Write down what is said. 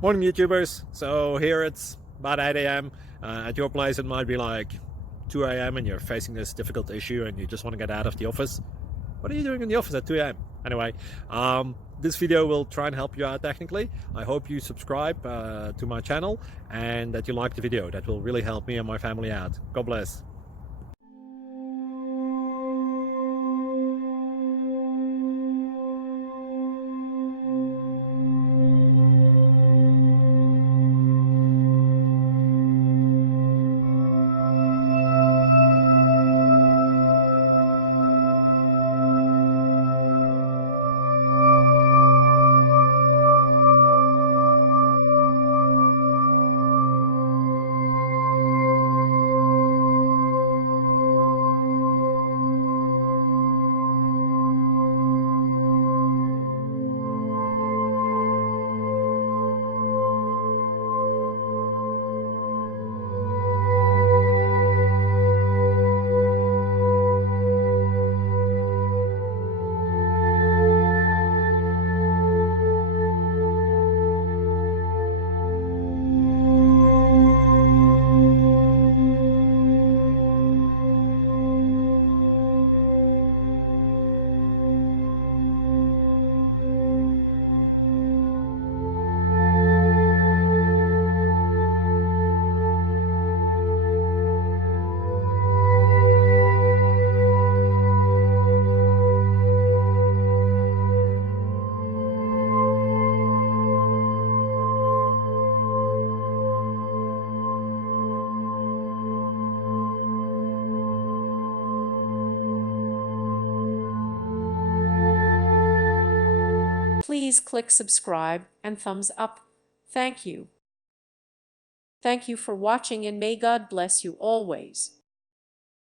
Morning YouTubers. So here it's about 8 a.m. At your place it might be like 2 a.m. and you're facing this difficult issue and you just want to get out of the office. What are you doing in the office at 2 a.m.? Anyway, this video will try and help you out technically. I hope you subscribe to my channel and that you like the video. That will really help me and my family out. God bless. Please click subscribe and thumbs up. Thank you. Thank you for watching and may God bless you always.